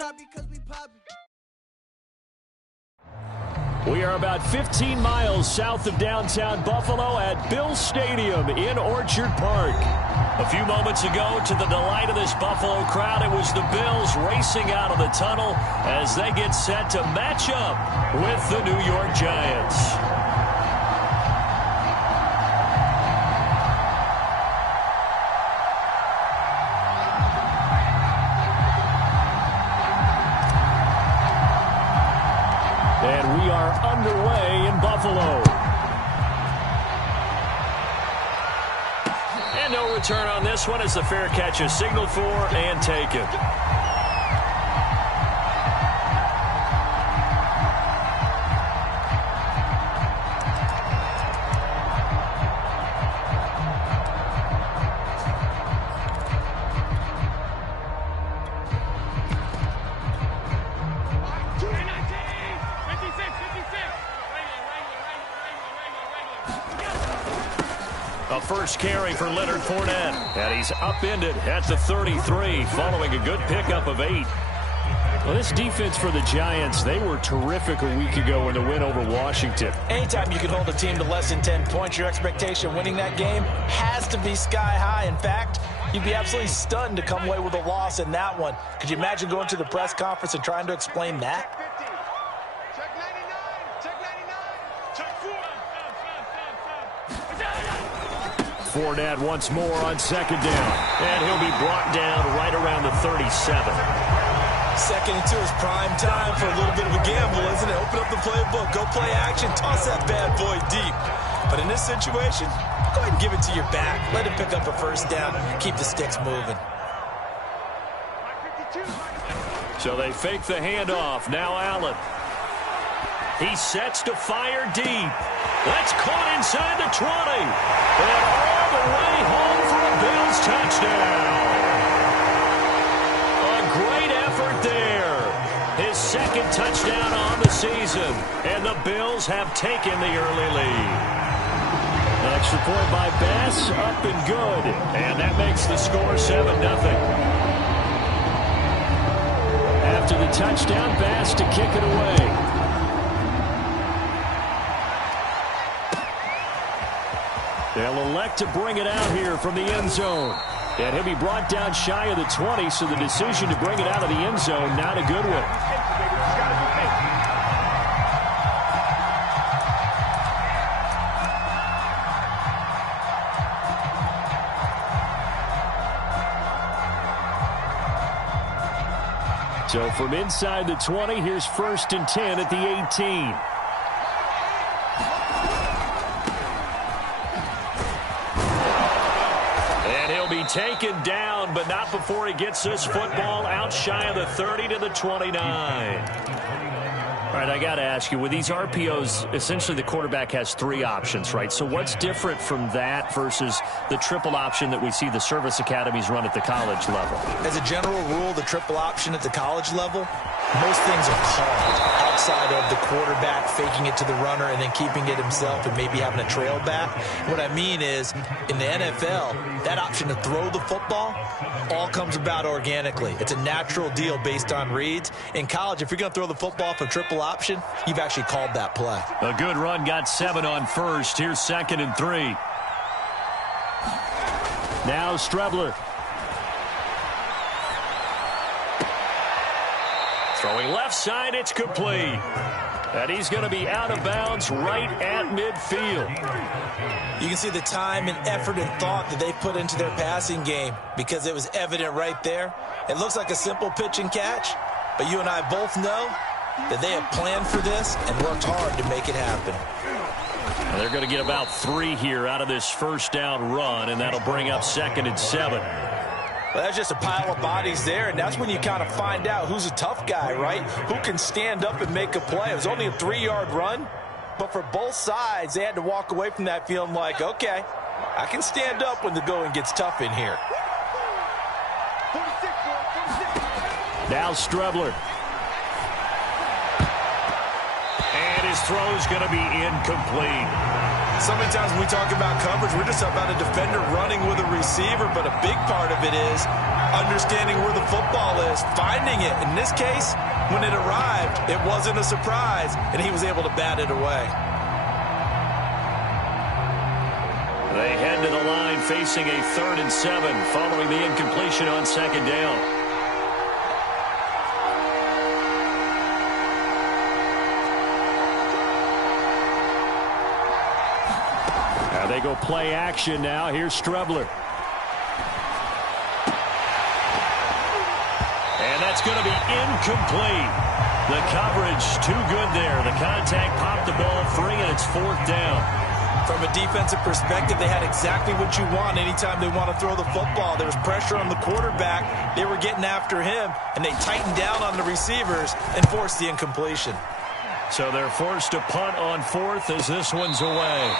copy cause we poppin'. We are about 15 miles south of downtown Buffalo at Bill Stadium in Orchard Park. A few moments ago, to the delight of this Buffalo crowd, it was the Bills racing out of the tunnel as they get set to match up with the New York Giants. And we are underway in Buffalo. And no return on this one as the fair catch is signaled for and taken. A first carry for Leonard Fournette, and he's upended at the 33 following a good pickup of 8. Well, this defense for the Giants, they were terrific a week ago in the win over Washington. Anytime you can hold a team to less than 10 points, your expectation of winning that game has to be sky high. In fact, you'd be absolutely stunned to come away with a loss in that one. Could you imagine going to the press conference and trying to explain that? Fournette once more on second down, and he'll be brought down right around the 37. Second and 2 is prime time for a little bit of a gamble, isn't it? Open up the playbook, go play action, toss that bad boy deep. But in this situation, go ahead and give it to your back. Let him pick up a first down, keep the sticks moving. So they fake the handoff. Now Allen. He sets to fire deep. That's caught inside the 20. And all the way home for a Bills touchdown. A great effort there. His second touchdown on the season. And the Bills have taken the early lead. An extra point by Bass, up and good. And that makes the score 7-0. After the touchdown, Bass to kick it away. They'll elect to bring it out here from the end zone. And he'll be brought down shy of the 20, so the decision to bring it out of the end zone, not a good one. So from inside the 20, here's 1st and 10 at the 18. Taken down, but not before he gets this football out shy of the 30 to the 29. All right, I got to ask you, with these RPOs, essentially the quarterback has 3 options, right? So what's different from that versus the triple option that we see the service academies run at the college level? As a general rule, the triple option at the college level, most things are called outside of the quarterback faking it to the runner and then keeping it himself and maybe having a trail back. What I mean is, in the NFL, that option to throw the football all comes about organically. It's a natural deal based on reads. In college, if you're going to throw the football for triple option, you've actually called that play. A good run, got 7 on first. Here's 2nd and 3. Now Strebler. Throwing left side, it's complete. And he's going to be out of bounds right at midfield. You can see the time and effort and thought that they put into their passing game because it was evident right there. It looks like a simple pitch and catch, but you and I both know that they have planned for this and worked hard to make it happen. Well, they're going to get about 3 here out of this first down run, and that'll bring up 2nd and 7. Well, that's just a pile of bodies there, and that's when you kind of find out who's a tough guy, right? Who can stand up and make a play. It was only a 3-yard run, but for both sides, they had to walk away from that feeling like, okay, I can stand up when the going gets tough in here. Now Strebler. And his throw's going to be incomplete. So many times when we talk about coverage, we're just about a defender running with a receiver, but a big part of it is understanding where the football is, finding it. In this case, when it arrived, it wasn't a surprise, and he was able to bat it away. They head to the line facing a 3rd and 7 following the incompletion on 2nd down. Now they go play action now. Here's Strebler. And that's going to be incomplete. The coverage too good there. The contact popped the ball free, and it's 4th down. From a defensive perspective, they had exactly what you want anytime they want to throw the football. There was pressure on the quarterback. They were getting after him, and they tightened down on the receivers and forced the incompletion. So they're forced to punt on 4th as this one's away.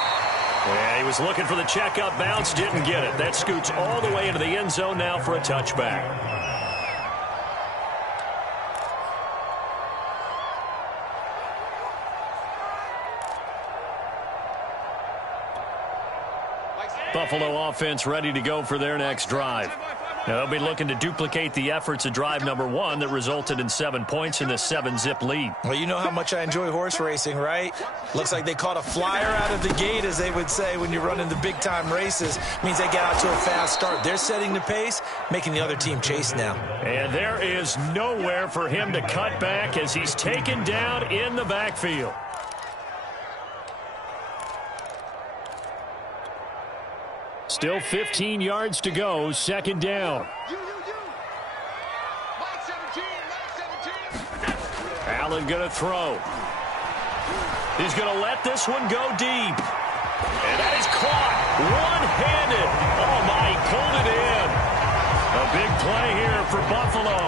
Yeah, he was looking for the checkup bounce, didn't get it. That scoots all the way into the end zone now for a touchback. Buffalo offense ready to go for their next drive. Now they'll be looking to duplicate the efforts of drive number 1 that resulted in 7 points in the 7-zip lead. Well, you know how much I enjoy horse racing, right? Looks like they caught a flyer out of the gate, as they would say when you're running the big-time races. Means they get out to a fast start. They're setting the pace, making the other team chase now. And there is nowhere for him to cut back as he's taken down in the backfield. Still 15 yards to go, 2nd down. Allen going to throw. He's going to let this one go deep. And that is caught one-handed. Oh, my, he pulled it in. A big play here for Buffalo.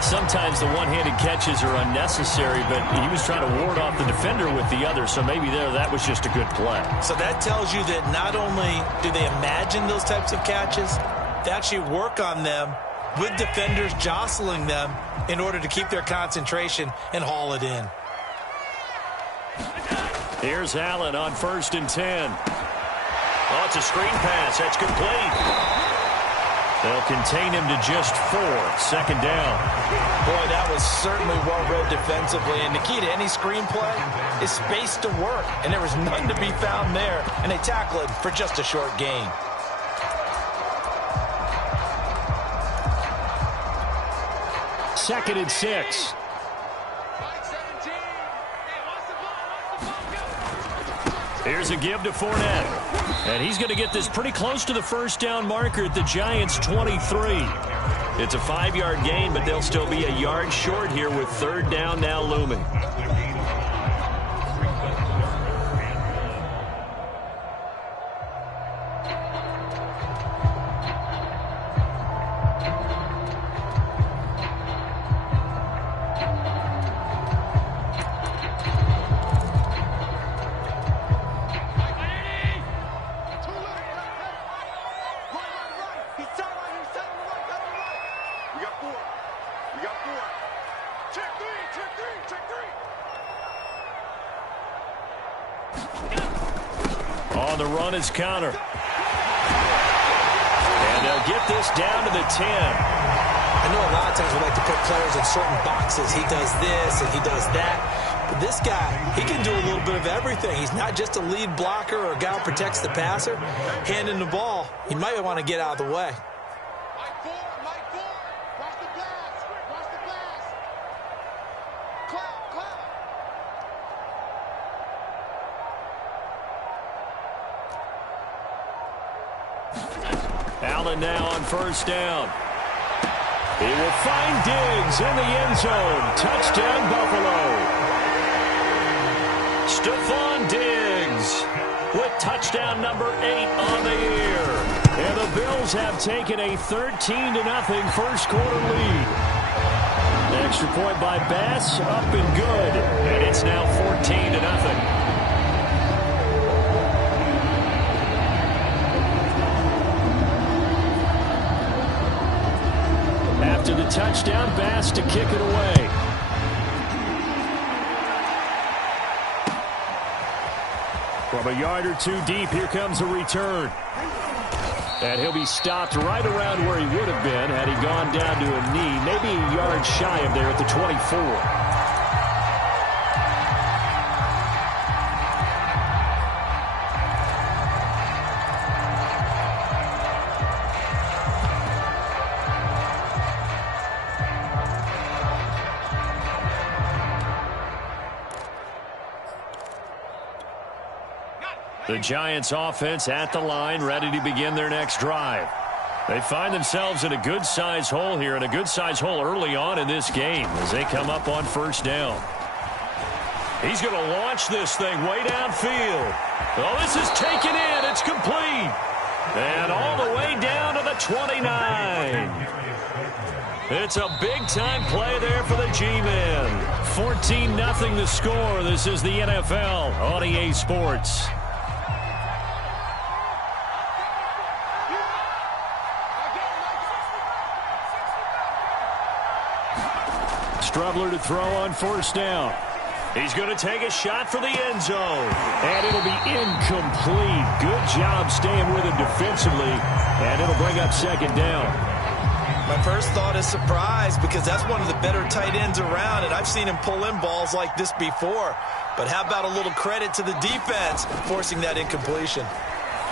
Sometimes the one-handed catches are unnecessary, but he was trying to ward off the defender with the other, so maybe that was just a good play. So that tells you that not only do they imagine those types of catches, they actually work on them with defenders jostling them in order to keep their concentration and haul it in. Here's Allen on 1st and 10. Oh, it's a screen pass. That's complete. They'll contain him to just 4. 2nd down. Boy, that was certainly well read defensively. And the key to any screenplay is space to work. And there was none to be found there. And they tackle it for just a short gain. Second and 6. Here's a give to Fournette. And he's going to get this pretty close to the 1st down marker at the Giants' 23. It's a 5-yard gain, but they'll still be a yard short here with 3rd down now looming. On the run is counter. And they'll get this down to the 10. I know a lot of times we like to put players in certain boxes. He does this and he does that. But this guy, he can do a little bit of everything. He's not just a lead blocker or a guy who protects the passer. Handing the ball, he might want to get out of the way. Allen now on 1st down. He will find Diggs in the end zone. Touchdown, Buffalo. Stephon Diggs with touchdown number 8 on the year. And the Bills have taken a 13-0 first quarter lead. The extra point by Bass, up and good. And it's now 14-0. After the touchdown, Bass to kick it away. From a yard or two deep, here comes a return. And he'll be stopped right around where he would have been had he gone down to a knee, maybe a yard shy of there at the 24. The Giants offense at the line, ready to begin their next drive. They find themselves in a good-sized hole here, and a good-sized hole early on in this game as they come up on first down. He's going to launch this thing way downfield. Oh, this is taken in. It's complete. And all the way down to the 29. It's a big-time play there for the G-men. 14-0 the score. This is the NFL on EA Sports. Strubler to throw on first down. He's going to take a shot for the end zone. And it'll be incomplete. Good job staying with it defensively. And it'll bring up second down. My first thought is surprise because that's one of the better tight ends around, and I've seen him pull in balls like this before. But how about a little credit to the defense forcing that incompletion?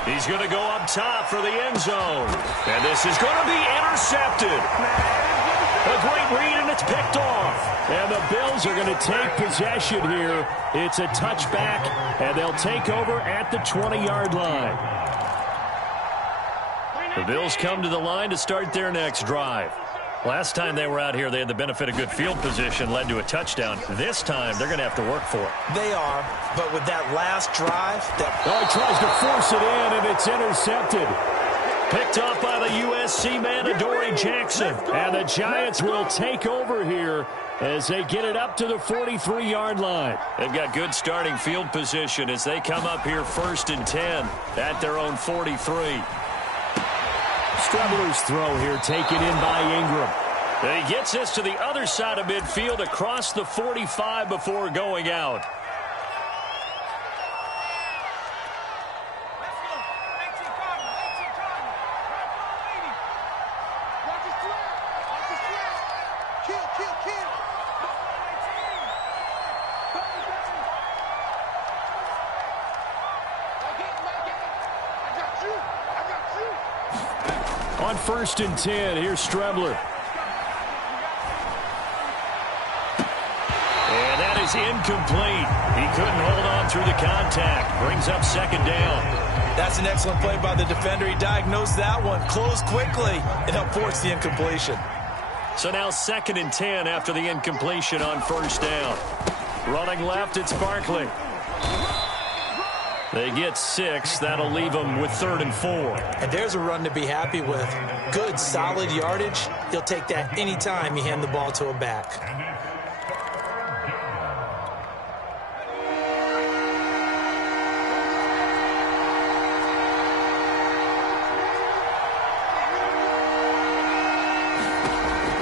He's going to go up top for the end zone. And this is going to be intercepted. A great read, and it's picked off. And the Bills are going to take possession here. It's a touchback, and they'll take over at the 20-yard line. The Bills come to the line to start their next drive. Last time they were out here, they had the benefit of good field position, led to a touchdown. This time, they're going to have to work for it. They are, but with that last drive... Oh, he tries to force it in, and it's intercepted. Picked off by the USC man, Adoree Jackson. And the Giants will take over here as they get it up to the 43-yard line. They've got good starting field position as they come up here 1st and 10 at their own 43. Strubler's throw here taken in by Ingram. He gets this to the other side of midfield across the 45 before going out. On 1st and 10, here's Strubler. And that is incomplete. He couldn't hold on through the contact. Brings up second down. That's an excellent play by the defender. He diagnosed that one, closed quickly, and helped force the incompletion. So now 2nd and 10 after the incompletion on first down. Running left, it's Barkley. They get 6. That'll leave them with 3rd and 4. And there's a run to be happy with. Good, solid yardage. He'll take that anytime you hand the ball to him back.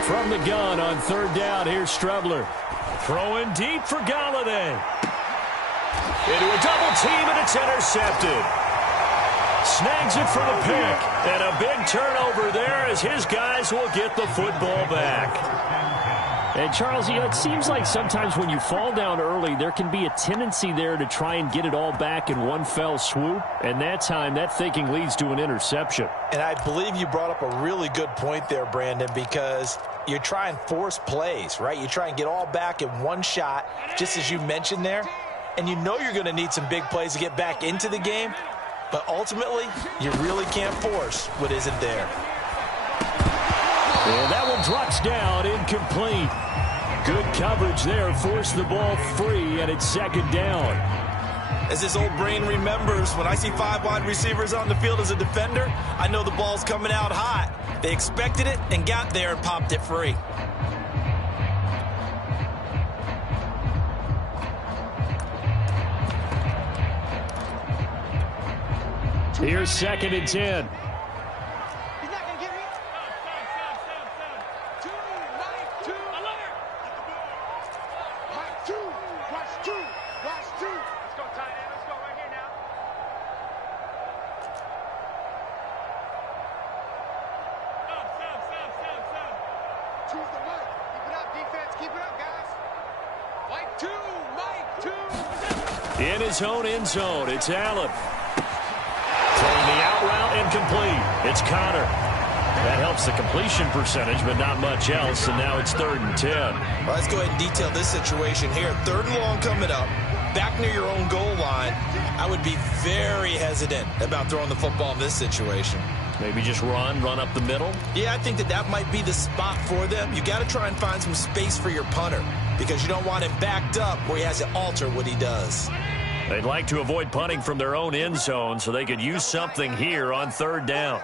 From the gun on 3rd down, here's Strubler. Throwing deep for Galladay. Into a double team, and it's intercepted. Snags it for the pick. And a big turnover there as his guys will get the football back. And, Charles, you know, it seems like sometimes when you fall down early, there can be a tendency there to try and get it all back in one fell swoop. And that time, that thinking leads to an interception. And I believe you brought up a really good point there, Brandon, because you try and force plays, right? You try and get all back in one shot, just as you mentioned there. And you know you're going to need some big plays to get back into the game. But ultimately, you really can't force what isn't there. And that one drops down, incomplete. Good coverage there, forced the ball free, and it's 2nd down. As this old brain remembers, when I see 5 wide receivers on the field as a defender, I know the ball's coming out hot. They expected it and got there and popped it free. Here's 2nd and 10. In his own end zone, it's Allen. Throwing the out route incomplete. It's Connor. That helps the completion percentage, but not much else, and now it's 3rd and 10. Well, let's go ahead and detail this situation here. 3rd and long coming up, back near your own goal line. I would be very hesitant about throwing the football in this situation. Maybe just run up the middle? Yeah, I think that might be the spot for them. You got to try and find some space for your punter because you don't want him backed up where he has to alter what he does. They'd like to avoid punting from their own end zone so they could use something here on 3rd down.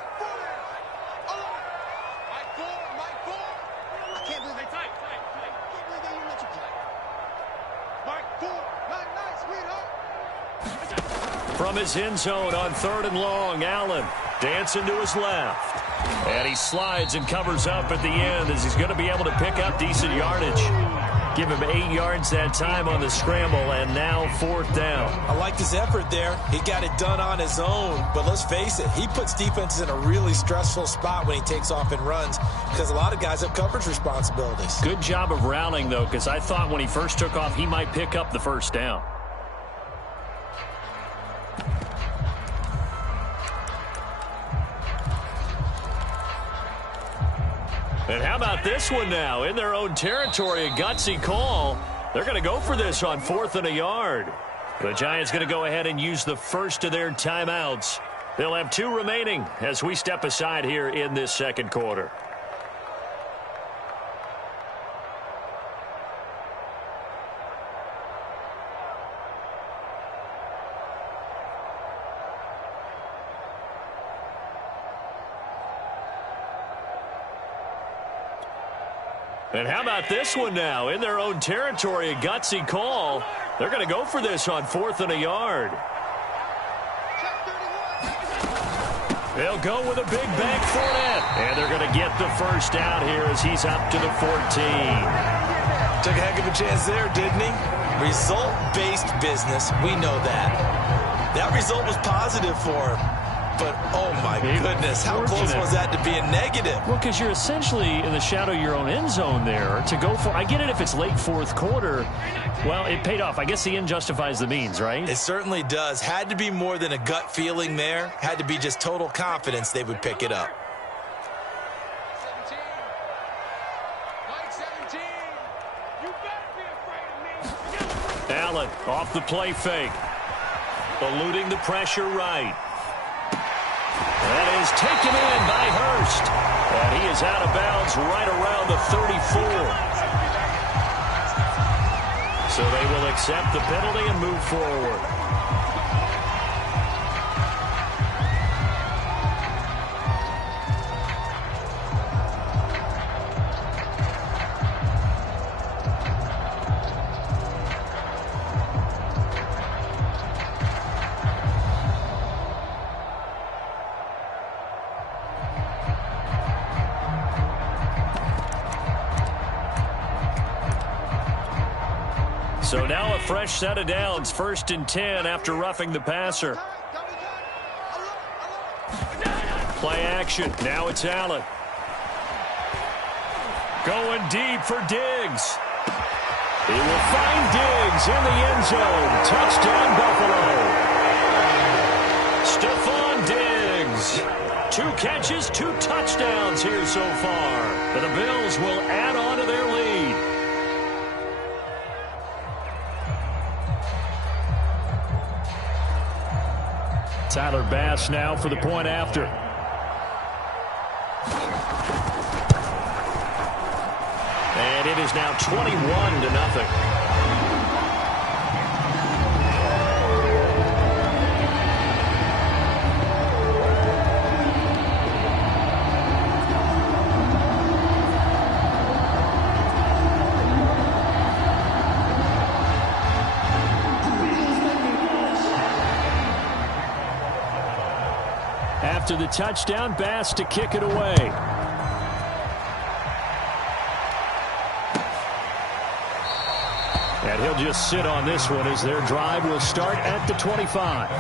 From his end zone on 3rd and long, Allen dancing to his left. And he slides and covers up at the end as he's going to be able to pick up decent yardage. Give him 8 yards that time on the scramble, and now 4th down. I liked his effort there. He got it done on his own, but let's face it, he puts defenses in a really stressful spot when he takes off and runs because a lot of guys have coverage responsibilities. Good job of rallying, though, because I thought when he first took off, he might pick up the 1st down. And how about this one now? In their own territory, a gutsy call. They're going to go for this on 4th and a yard. The Giants going to go ahead and use the first of their timeouts. They'll have 2 remaining as we step aside here in this 2nd quarter. And how about this one now? In their own territory, a gutsy call. They're going to go for this on 4th and a yard. They'll go with a big bank Fournette. And they're going to get the 1st down here as he's up to the 14. Took a heck of a chance there, didn't he? Result-based business. We know that. That result was positive for him. But, oh, my goodness, how close was that to being negative? Well, because you're essentially in the shadow of your own end zone there to go for. I get it if it's late 4th quarter. Well, it paid off. I guess the end justifies the means, right? It certainly does. Had to be more than a gut feeling there. Had to be just total confidence they would pick it up. Allen off the play fake. Eluding the pressure right. That is taken in by Hurst. And he is out of bounds right around the 34. So they will accept the penalty and move forward. So now a fresh set of downs, 1st and 10 after roughing the passer. Play action. Now it's Allen. Going deep for Diggs. He will find Diggs in the end zone. Touchdown, Buffalo. Stephon Diggs. 2 catches, 2 touchdowns here so far. But the Bills will add on to their lead. Tyler Bass now for the point after. And it is now 21-0. After the touchdown, Bass to kick it away. And he'll just sit on this one as their drive will start at the 25.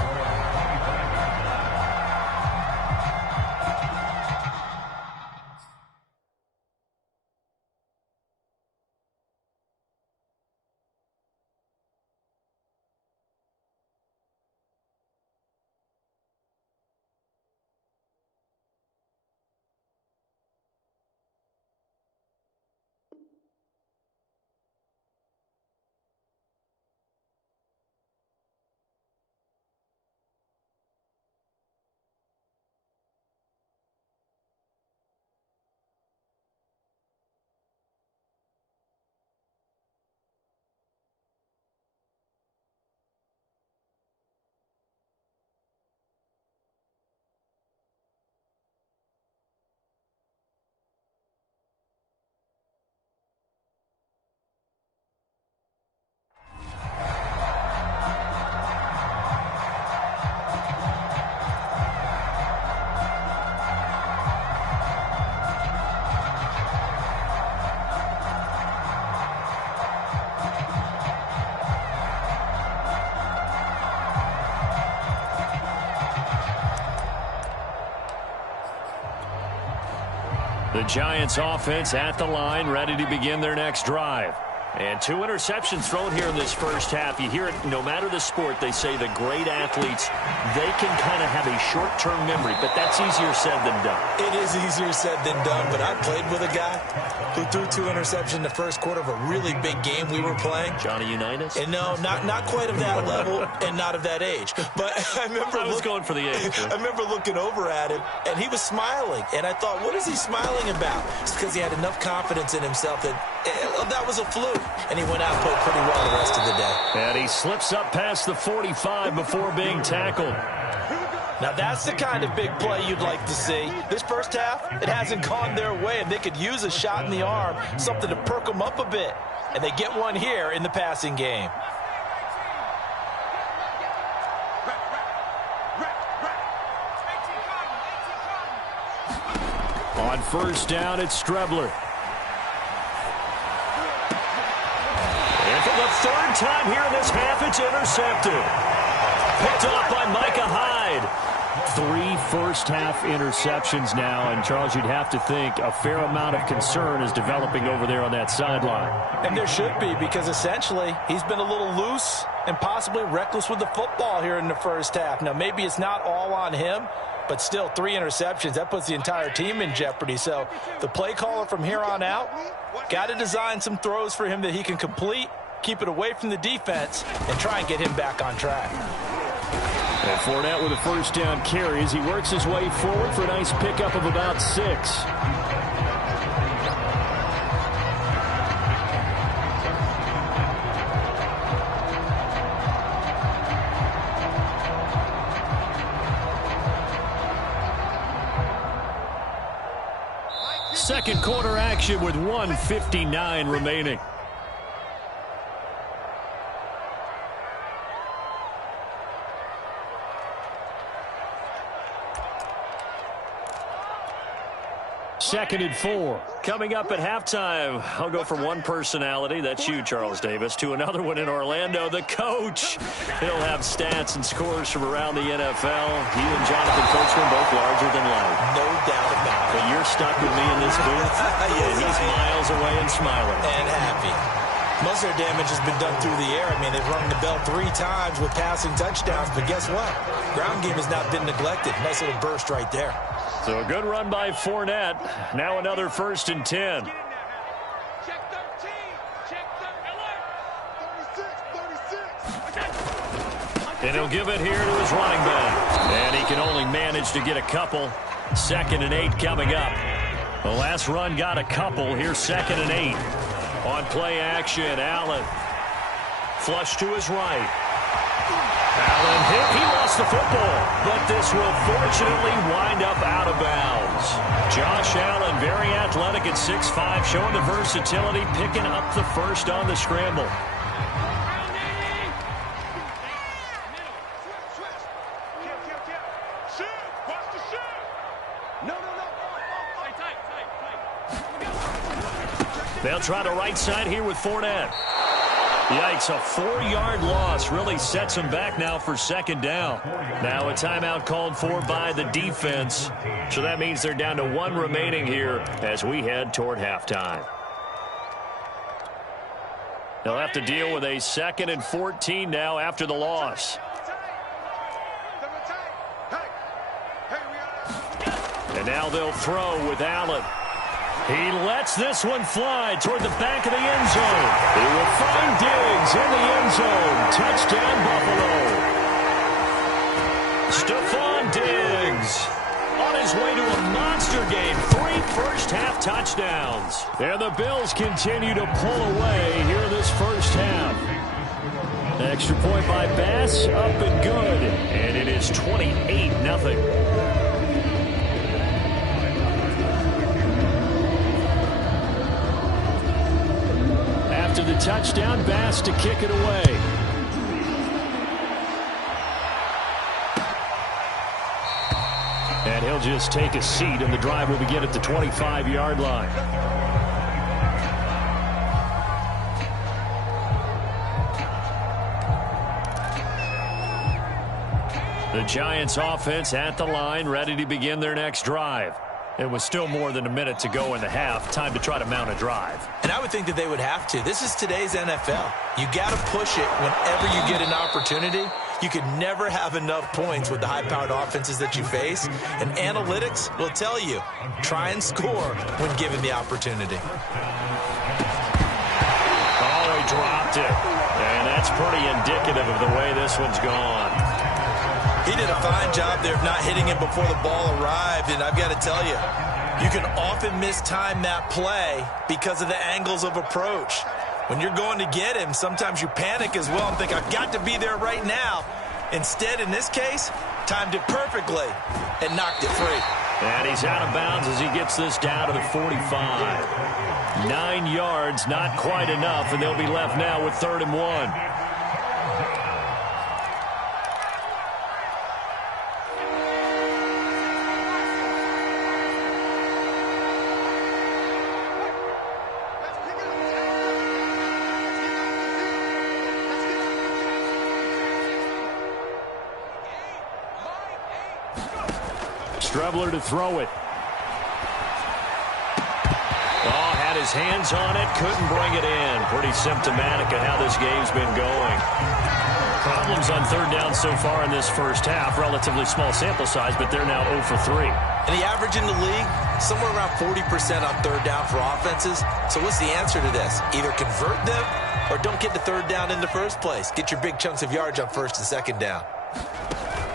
The Giants offense at the line, ready to begin their next drive. And 2 interceptions thrown here in this first half. You hear it, no matter the sport, they say the great athletes, they can kind of have a short-term memory, but that's easier said than done. It is easier said than done, but I played with a guy who threw 2 interceptions in the first quarter of a really big game we were playing. Johnny Unitas? And no, not quite of that level and not of that age. But I remember I was going for the age. I remember looking over at him, and he was smiling. And I thought, what is he smiling about? It's because he had enough confidence in himself that that was a fluke. And he went out and played pretty well the rest of the day. And he slips up past the 45 before being tackled. Now, that's the kind of big play you'd like to see. This first half, it hasn't gone their way, and they could use a shot in the arm, something to perk them up a bit. And they get one here in the passing game. On first down, it's Strebler. And for the 3rd time here in this half, it's intercepted. Picked off by Micah Hyde. 3 first-half interceptions now, and Charles, you'd have to think a fair amount of concern is developing over there on that sideline. And there should be, because essentially he's been a little loose and possibly reckless with the football here in the first half. Now, maybe it's not all on him, but still 3 interceptions. That puts the entire team in jeopardy. So the play caller from here on out got to design some throws for him that he can complete, keep it away from the defense, and try and get him back on track. And Fournette with a first down carry as he works his way forward for a nice pickup of about 6. Second quarter action with 1:59 remaining. Second and 4. Coming up at halftime, I'll go from one personality, that's you, Charles Davis, to another one in Orlando, the coach. He'll have stats and scores from around the NFL. He and Jonathan Coachman both larger than life. No doubt about it. But you're stuck with me in this booth, and he's miles away and smiling. And happy. Most of their damage has been done through the air. I mean, they've rung the bell 3 times with passing touchdowns, but guess what? Ground game has not been neglected. Nice little burst right there. So a good run by Fournette. Now another 1st and 10. Check 13. Check 36. And he'll give it here to his running back. And he can only manage to get a couple. 2nd and 8 coming up. The last run got a couple. Here's 2nd and 8. On play action, Allen. Flush to his right. Allen hit. He lost the football, but this will fortunately wind up out of bounds. Josh Allen, very athletic at 6'5", showing the versatility, picking up the first on the scramble. They'll try the right side here with Fournette. Yikes, a 4-yard loss really sets them back now for 2nd down. Now a timeout called for by the defense. So that means they're down to 1 remaining here as we head toward halftime. They'll have to deal with a 2nd and 14 now after the loss. And now they'll throw with Allen. He lets this one fly toward the back of the end zone. He will find Diggs in the end zone. Touchdown, Buffalo. Stephon Diggs on his way to a monster game. 3 first-half touchdowns. And the Bills continue to pull away here in this first half. Extra point by Bass, up and good. And it is 28-0. After the touchdown, Bass to kick it away. And he'll just take a seat, and the drive will begin at the 25-yard line. The Giants offense at the line, ready to begin their next drive. It was still more than a minute to go in the half. Time to try to mount a drive. And I would think that they would have to. This is today's NFL. You got to push it whenever you get an opportunity. You could never have enough points with the high-powered offenses that you face. And analytics will tell you, try and score when given the opportunity. Oh, he dropped it. And that's pretty indicative of the way this one's gone. He did a fine job there of not hitting it before the ball arrived, and I've got to tell you, you can often mistime that play because of the angles of approach. When you're going to get him, sometimes you panic as well and think, I've got to be there right now. Instead, in this case, timed it perfectly and knocked it free. And he's out of bounds as he gets this down to the 45. 9 yards, not quite enough, and they'll be left now with 3rd and 1. Strebler to throw it. Oh, had his hands on it, couldn't bring it in. Pretty symptomatic of how this game's been going. Problems on 3rd down so far in this first half. Relatively small sample size, but they're now 0 for 3. And the average in the league, somewhere around 40% on 3rd down for offenses. So what's the answer to this? Either convert them or don't get the 3rd down in the first place. Get your big chunks of yards on 1st and 2nd down.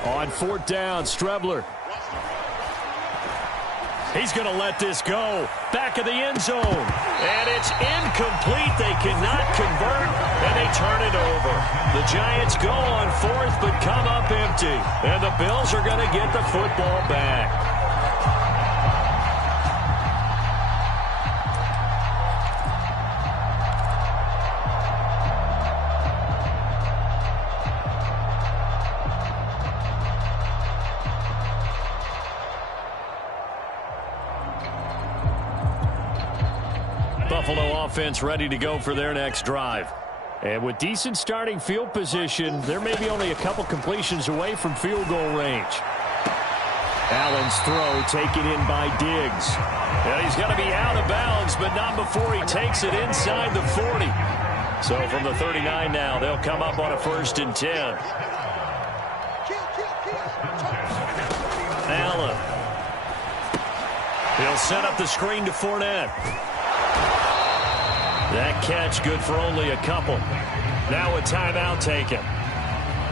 On 4th down, Strebler. He's going to let this go. Back of the end zone. And it's incomplete. They cannot convert, and they turn it over. The Giants go on 4th, but come up empty. And the Bills are going to get the football back. Buffalo offense ready to go for their next drive. And with decent starting field position, there may be only a couple completions away from field goal range. Allen's throw taken in by Diggs. And he's going to be out of bounds, but not before he takes it inside the 40. So from the 39 now, they'll come up on a 1st and 10. Allen. He'll set up the screen to Fournette. That catch good for only a couple. Now a timeout taken.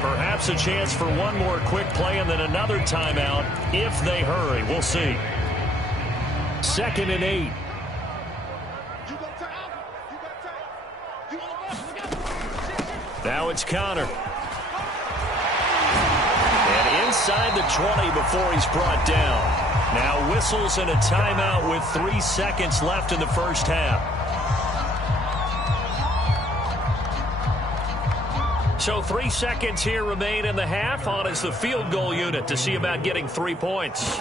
Perhaps a chance for one more quick play and then another timeout if they hurry. We'll see. 2nd and 8. Now it's Connor. And inside the 20 before he's brought down. Now whistles and a timeout with 3 seconds left in the first half. So 3 seconds here remain in the half. On is the field goal unit to see about getting 3 points.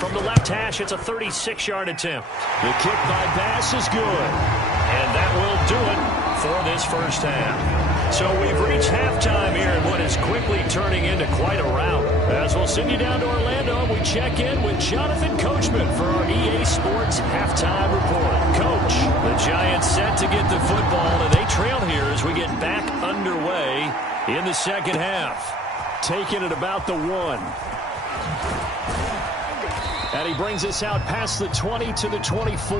From the left hash, it's a 36-yard attempt. The kick by Bass is good. And that will do it for this first half. So we've reached halftime here in what is quickly turning into quite a rout. As we'll send you down to Orlando, we check in with Jonathan Coachman for our EA Sports Halftime Report. Coach, the Giants set to get the football, and they trail here as we get back underway in the second half. Taking it about the 1. And he brings us out past the 20 to the 24.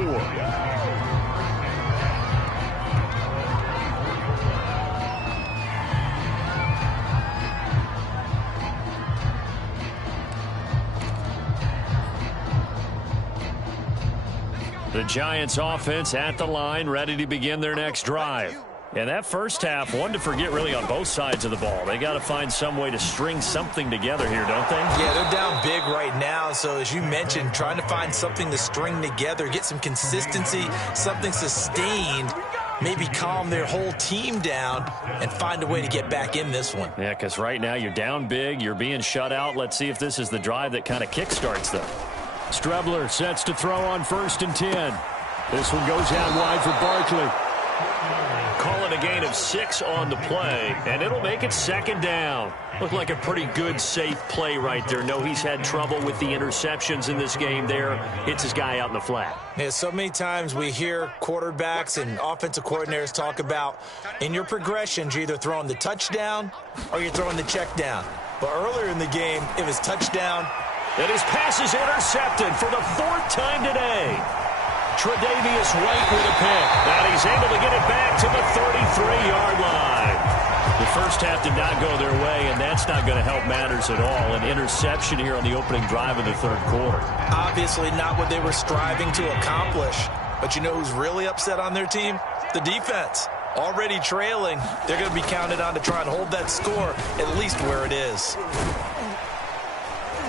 The Giants offense at the line, ready to begin their next drive. And that first half, one to forget really on both sides of the ball. They got to find some way to string something together here, don't they? Yeah, they're down big right now. So as you mentioned, trying to find something to string together, get some consistency, something sustained, maybe calm their whole team down and find a way to get back in this one. Yeah, because right now you're down big, you're being shut out. Let's see if this is the drive that kind of kickstarts them. Strebler sets to throw on 1st and 10. This one goes out wide for Barkley. call it a gain of 6 on the play, and it'll make it second down. Looked like a pretty good, safe play right there. No, he's had trouble with the interceptions in this game there. Hits his guy out in the flat. Yeah, so many times we hear quarterbacks and offensive coordinators talk about in your progressions, you're either throwing the touchdown or you're throwing the check down. But earlier in the game, it was touchdown. And his pass is intercepted for the 4th time today. Tre'Davious White with a pick. And he's able to get it back to the 33-yard line. The first half did not go their way, and that's not going to help matters at all. An interception here on the opening drive of the third quarter. Obviously not what they were striving to accomplish. But you know who's really upset on their team? The defense. Already trailing. They're going to be counted on to try and hold that score at least where it is.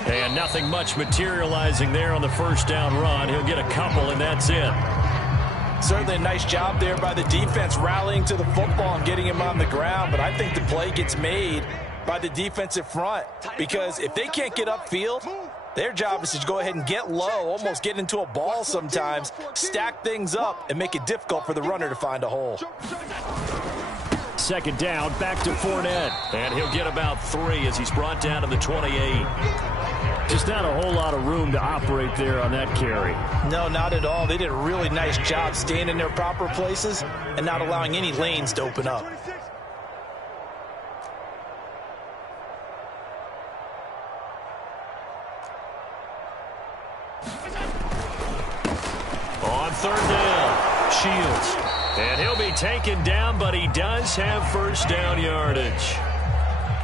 And nothing much materializing there on the first down run. He'll get a couple, and that's it. Certainly a nice job there by the defense rallying to the football and getting him on the ground. But I think the play gets made by the defensive front. Because if they can't get upfield, their job is to go ahead and get low, almost get into a ball sometimes, stack things up, and make it difficult for the runner to find a hole. Second down, back to Fournette. And he'll get about 3 as he's brought down to the 28. Just not a whole lot of room to operate there on that carry. No, not at all. They did a really nice job staying in their proper places and not allowing any lanes to open up. On third down, Shields. And he'll be taken down, but he does have first down yardage.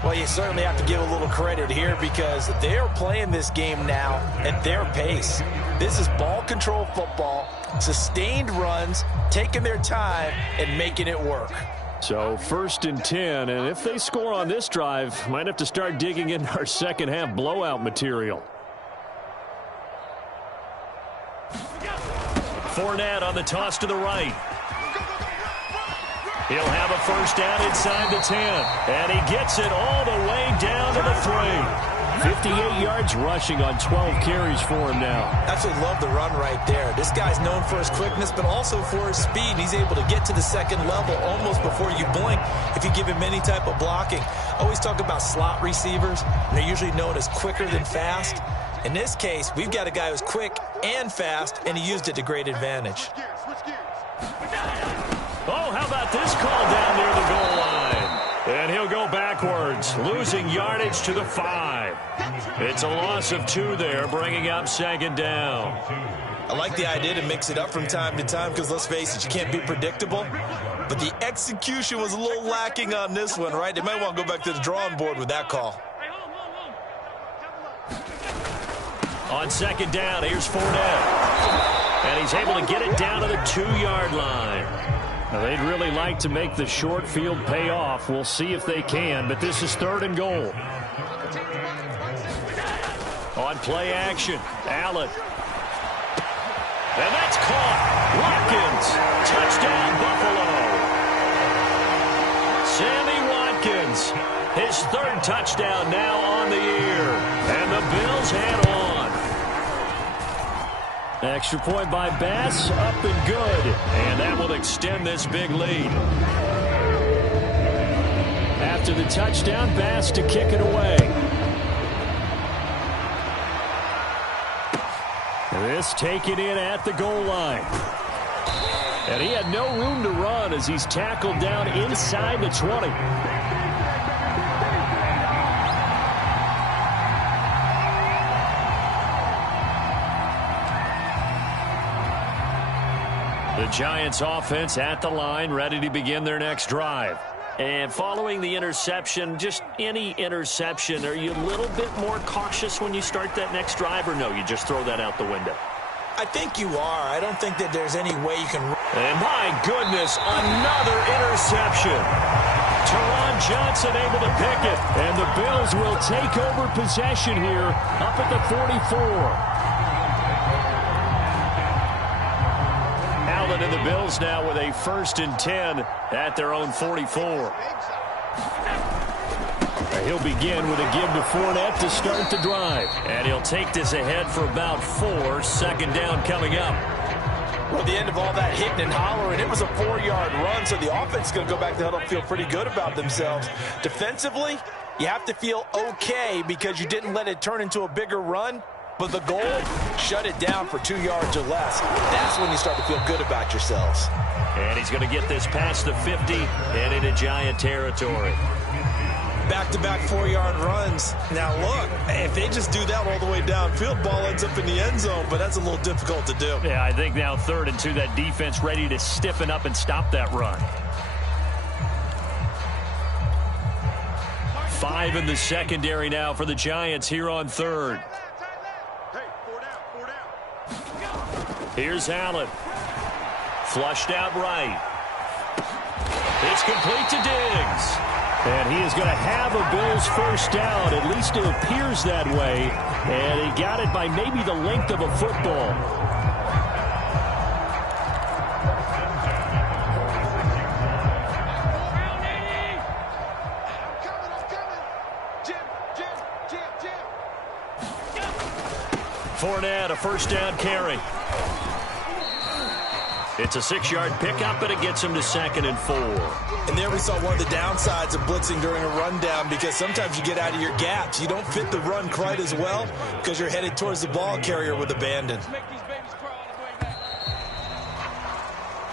Well, you certainly have to give a little credit here because they're playing this game now at their pace. This is ball control football, sustained runs, taking their time and making it work. So 1st and 10, and if they score on this drive, might have to start digging into our second half blowout material. Fournette on the toss to the right. He'll have a first down inside the 10. And he gets it all the way down to the 3. 58 yards rushing on 12 carries for him now. Absolutely love the run right there. This guy's known for his quickness, but also for his speed. He's able to get to the second level almost before you blink if you give him any type of blocking. I always talk about slot receivers, and they're usually known as quicker than fast. In this case, we've got a guy who's quick and fast, and he used it to great advantage. Oh, how about this call down near the goal line? And he'll go backwards, losing yardage to the 5. It's a loss of 2 there, bringing up second down. I like the idea to mix it up from time to time because, let's face it, you can't be predictable. But the execution was a little lacking on this one, right? They might want to go back to the drawing board with that call. On second down, here's Fournette. And he's able to get it down to the 2-yard line. Now, they'd really like to make the short field pay off. We'll see if they can, but this is 3rd and goal. On play action, Allen. And that's caught. Watkins, touchdown Buffalo. Sammy Watkins, his 3rd touchdown now on the year. And the Bills head on. Extra point by Bass, up and good. And that will extend this big lead. After the touchdown, Bass to kick it away. This taken in at the goal line. And he had no room to run as he's tackled down inside the 20. The Giants offense at the line, ready to begin their next drive. And following the interception, just any interception, are you a little bit more cautious when you start that next drive, or no, you just throw that out the window? I think you are. I don't think that there's any way you can. And my goodness, another interception. Teron Johnson able to pick it. And the Bills will take over possession here up at the 44. Allen and the Bills now with a 1st and 10 at their own 44. He'll begin with a give to Fournette to start the drive. And he'll take this ahead for about 4. Second down coming up. Well, the end of all that hitting and hollering, it was a 4-yard run, so the offense is going to go back to huddle and feel pretty good about themselves. Defensively, you have to feel okay because you didn't let it turn into a bigger run, but the goal, shut it down for 2 yards or less. That's when you start to feel good about yourselves. And he's going to get this past the 50 and into Giant territory. Back-to-back 4-yard runs. Now, look, if they just do that all the way downfield, ball ends up in the end zone, but that's a little difficult to do. Yeah, I think now 3rd and 2, that defense ready to stiffen up and stop that run. 5 in the secondary now for the Giants here on 3rd. Here's Allen. Flushed out right. It's complete to Diggs. And he is going to have a Bills first down. At least it appears that way. And he got it by maybe the length of a football. Fournette, a first down carry. It's a 6-yard pickup, and it gets him to 2nd and 4. And there we saw one of the downsides of blitzing during a rundown, because sometimes you get out of your gaps. You don't fit the run quite as well because you're headed towards the ball carrier with abandon.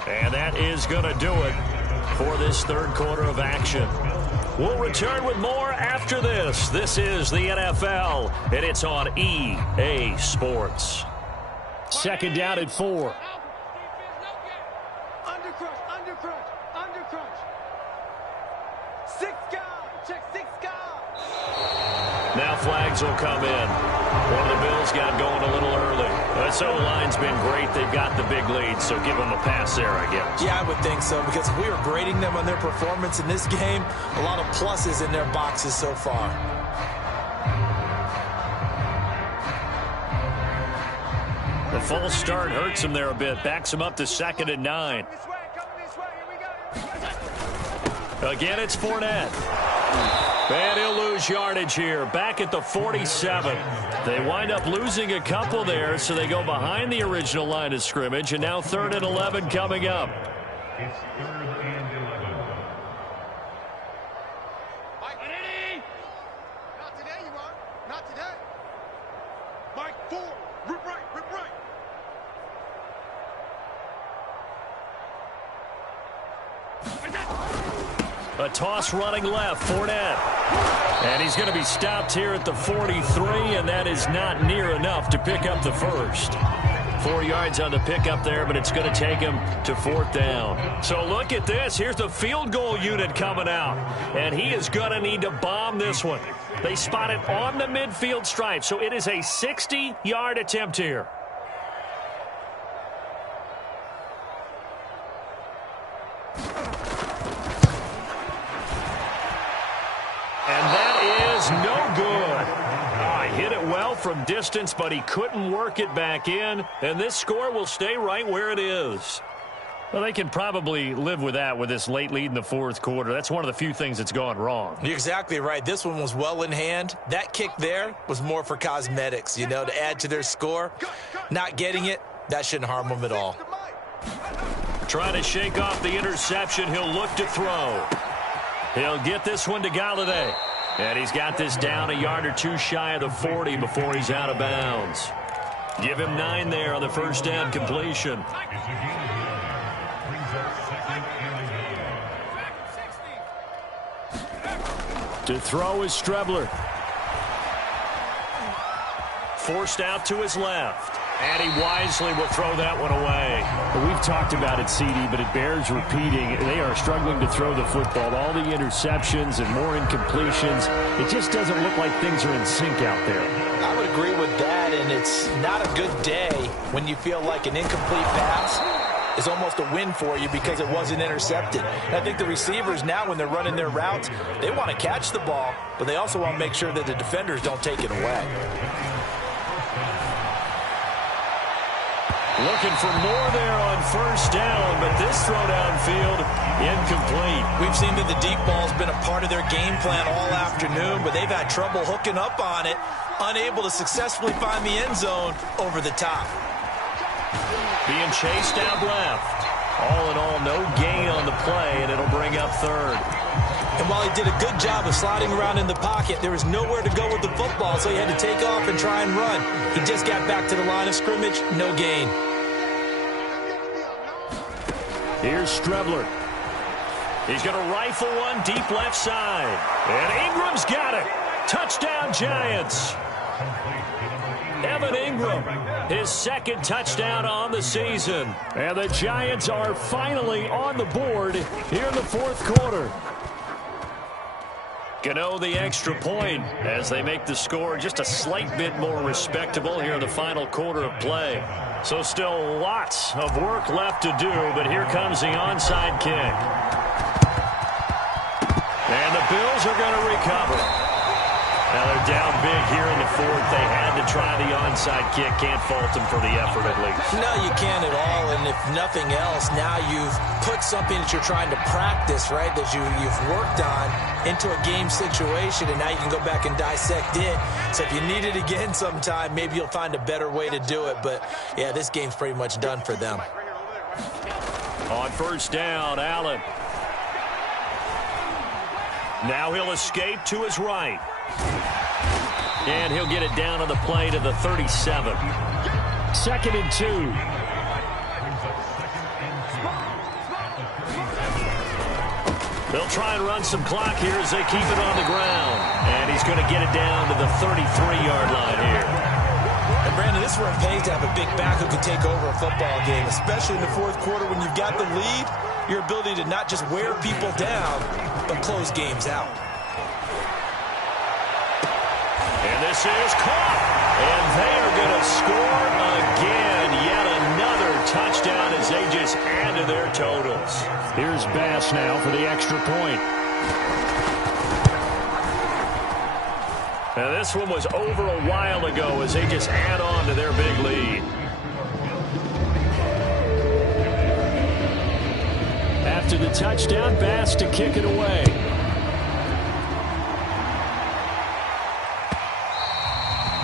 And that is going to do it for this 3rd quarter of action. We'll return with more after this. This is the NFL, and it's on EA Sports. 2nd down at 4. Now flags will come in. One of the Bills got going a little early. This O-line's been great. They've got the big lead, so give them a pass there, I guess. Yeah, I would think so, because if we were grading them on their performance in this game, a lot of pluses in their boxes so far. The false start hurts him there a bit. Backs him up to 2nd and 9. Again, it's Fournette. And he'll lose yardage here. Back at the 47. They wind up losing a couple there, so they go behind the original line of scrimmage. And now 3rd and 11 coming up. It's 3rd and 11. Mike, not today, you are. Not today. Mike, 4. Rip right, rip right. A toss running left, Fournette. And he's going to be stopped here at the 43, and that is not near enough to pick up the first. 4 yards on the pickup there, but it's going to take him to 4th down. So look at this. Here's the field goal unit coming out, and he is going to need to bomb this one. They spot it on the midfield stripe, so it is a 60-yard attempt here. No good. He hit it well from distance, but he couldn't work it back in, and this score will stay right where it is. Well, they can probably live with that with this late lead in the 4th quarter. That's one of the few things that's gone wrong. You're exactly right. This one was well in hand. That kick there was more for cosmetics, to add to their score. Not getting it, that shouldn't harm them at all. Trying to shake off the interception. He'll look to throw. He'll get this one to Galladay. And he's got this down a yard or two shy of the 40 before he's out of bounds. Give him 9 there on the first down completion. To throw is Strebler. Forced out to his left. And he wisely will throw that one away. We've talked about it, CD, but it bears repeating. They are struggling to throw the football. All the interceptions and more incompletions. It just doesn't look like things are in sync out there. I would agree with that, and it's not a good day when you feel like an incomplete pass is almost a win for you because it wasn't intercepted. And I think the receivers now, when they're running their routes, they want to catch the ball, but they also want to make sure that the defenders don't take it away. Looking for more there on first down, but this throw downfield incomplete. We've seen that the deep ball's been a part of their game plan all afternoon, but they've had trouble hooking up on it, unable to successfully find the end zone over the top. being chased out left. All in all, no gain on the play, and it'll bring up third. And while he did a good job of sliding around in the pocket, there was nowhere to go with the football, so he had to take off and try and run. He just got back to the line of scrimmage, no gain. Here's Strebler. He's going to rifle one deep left side. And Ingram's got it. Touchdown, Giants. Evan Ingram, his second touchdown on the season. And the Giants are finally on the board here in the fourth quarter. Gano the extra point as they make the score just a slight bit more respectable here in the final quarter of play. So still lots of work left to do, but here comes the onside kick. And the Bills are going to recover. Now they're down big here in the fourth. They had to try the onside kick. Can't fault them for the effort at least. No, you can't at all. And if nothing else, now you've put something that you're trying to practice, right, that you've worked on into a game situation, and now you can go back and dissect it. So if you need it again sometime, maybe you'll find a better way to do it. But, yeah, this game's pretty much done for them. On first down, Allen. Now he'll escape to his right. And he'll get it down on the play to the 37. 2nd and 2. They'll try and run some clock here as they keep it on the ground. And he's going to get it down to the 33-yard line here. And Brandon, this is where it pays to have a big back who can take over a football game, especially in the fourth quarter when you've got the lead. Your ability to not just wear people down, but close games out. And this is caught. And they are going to score again. Yet another touchdown as they just add to their totals. Here's Bass now for the extra point. Now this one was over a while ago as they just add on to their big lead. After the touchdown, Bass to kick it away.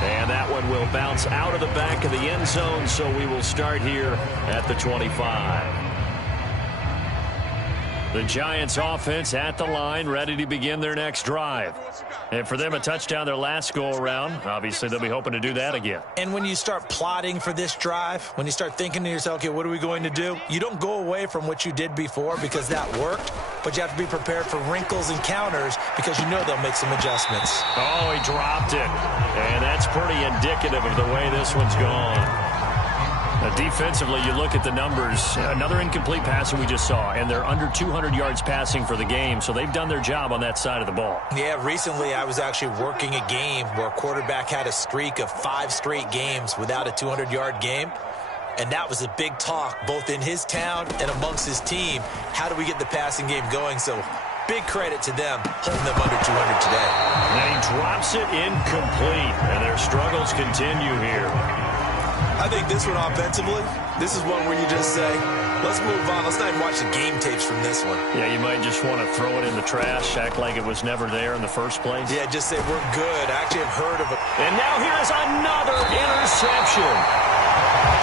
And that one will bounce out of the back of the end zone, so we will start here at the 25. The Giants offense at the line, ready to begin their next drive. And for them, a touchdown their last go-around. Obviously, they'll be hoping to do that again. And when you start plotting for this drive, when you start thinking to yourself, okay, what are we going to do? You don't go away from what you did before because that worked, but you have to be prepared for wrinkles and counters because you know they'll make some adjustments. Oh, he dropped it. And that's pretty indicative of the way this one's gone. Defensively, you look at the numbers. Another incomplete pass that we just saw, and they're under 200 yards passing for the game, so they've done their job on that side of the ball. Yeah, recently I was actually working a game where a quarterback had a streak of 5 straight games without a 200-yard game, and that was a big talk both in his town and amongst his team. How do we get the passing game going? So big credit to them holding them under 200 today. And he drops it incomplete, and their struggles continue here. I think this one offensively, this is one where you just say, let's move on. Let's not even watch the game tapes from this one. Yeah, you might just want to throw it in the trash, act like it was never there in the first place. Yeah, just say we're good. I actually have heard of it. And now here's another interception.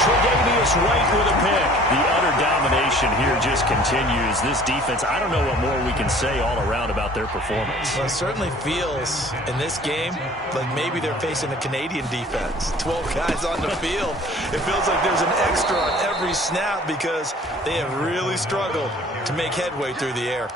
Tre'Davious White with a pick. The utter domination here just continues. This defense, I don't know what more we can say all around about their performance. Well, it certainly feels in this game like maybe they're facing a Canadian defense. 12 guys on the field. It feels like there's an extra on every snap because they have really struggled to make headway through the air.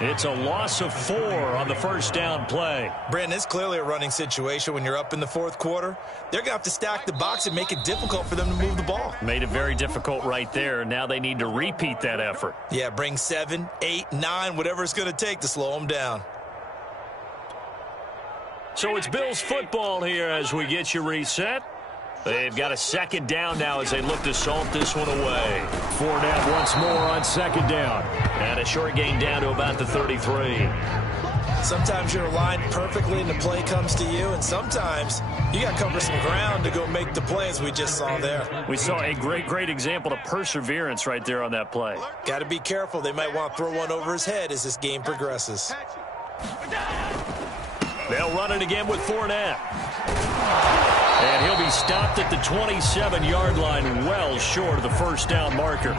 It's a loss of 4 on the first down play. Brandon, it's clearly a running situation when you're up in the fourth quarter. They're going to have to stack the box and make it difficult for them to move the ball. Made it very difficult right there. Now they need to repeat that effort. Yeah, bring 7, 8, 9, whatever it's going to take to slow them down. So it's Bills football here as we get you reset. They've got a second down now as they look to salt this one away. Fournette once more on second down. And a short gain down to about the 33. Sometimes you're aligned perfectly and the play comes to you, and sometimes you got to cover some ground to go make the play as we just saw there. We saw a great example of perseverance right there on that play. Got to be careful. They might want to throw one over his head as this game progresses. They'll run it again with Fournette. And he'll be stopped at the 27-yard line, well short of the first down marker.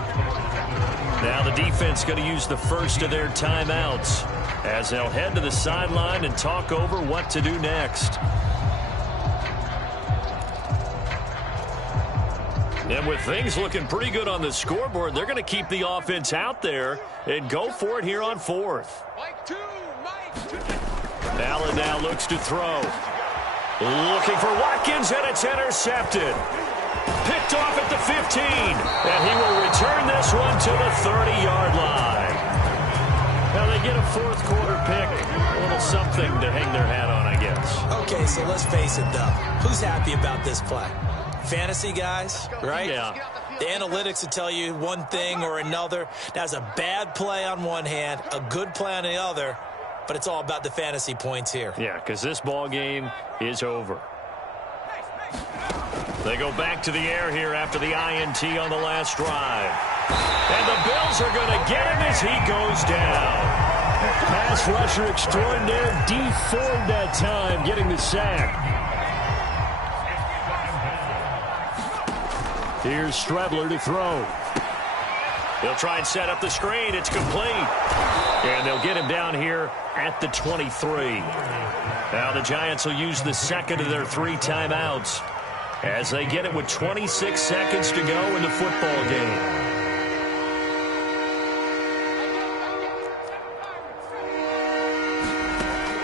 Now the defense going to use the first of their timeouts as they'll head to the sideline and talk over what to do next. And with things looking pretty good on the scoreboard, they're going to keep the offense out there and go for it here on fourth. Allen now looks to throw. Looking for Watkins, and it's intercepted. Picked off at the 15, and he will return this one to the 30-yard line. Now they get a fourth quarter pick, a little something to hang their hat on, I guess. Okay, so let's face it, though. Who's happy about this play? Fantasy guys, right? Yeah. The analytics will tell you one thing or another. That's a bad play on one hand, a good play on the other, but it's all about the fantasy points here. Yeah, because this ball game is over. They go back to the air here after the INT on the last drive. And the Bills are going to get him as he goes down. Pass rusher extraordinaire, D Ford that time, getting the sack. Here's Strebler to throw. They'll try and set up the screen. It's complete. And they'll get him down here at the 23. Now the Giants will use the second of their 3 timeouts as they get it with 26 seconds to go in the football game.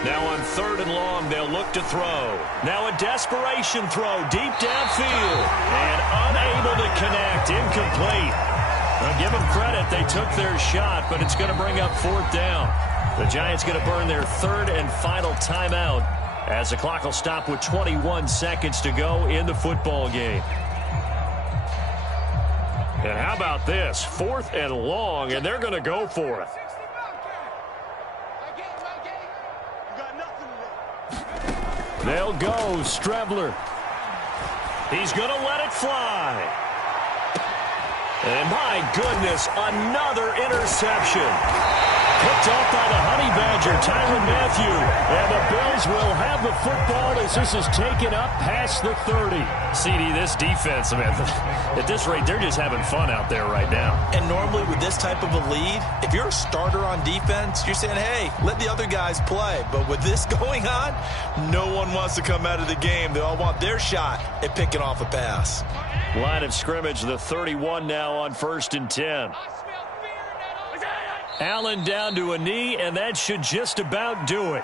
Now on 3rd and long, they'll look to throw. Now a desperation throw deep downfield. And unable to connect. Incomplete. Now give them credit. They took their shot, but it's going to bring up 4th down. The Giants going to burn their 3rd and final timeout as the clock will stop with 21 seconds to go in the football game. And how about this? 4th and long, and they're going to go for it. They'll go. Strebler. He's going to let it fly. And my goodness, another interception. Picked off by the Honey Badger, Tyrann Mathieu. And the Bills will have the football as this is taken up past the 30. CD, this defense, man, at this rate, they're just having fun out there right now. And normally with this type of a lead, if you're a starter on defense, you're saying, hey, let the other guys play. But with this going on, no one wants to come out of the game. They all want their shot at picking off a pass. Line of scrimmage, the 31 now on 1st and 10. Allen down to a knee, and that should just about do it.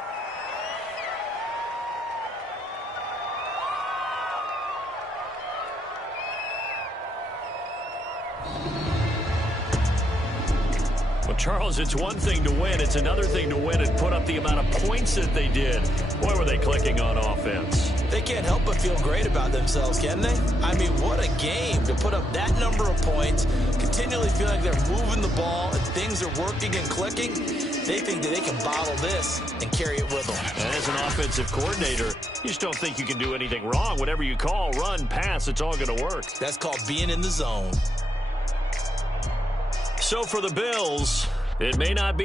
Well, Charles, it's one thing to win. It's another thing to win and put up the amount of points that they did. Boy, were they clicking on offense. They can't help but feel great about themselves, can they? I mean, what a game to put up that number of points, continually feel like they're moving the ball and things are working and clicking. They think that they can bottle this and carry it with them. And as an offensive coordinator, you just don't think you can do anything wrong. Whatever you call, run, pass, it's all going to work. That's called being in the zone. So for the Bills, it may not be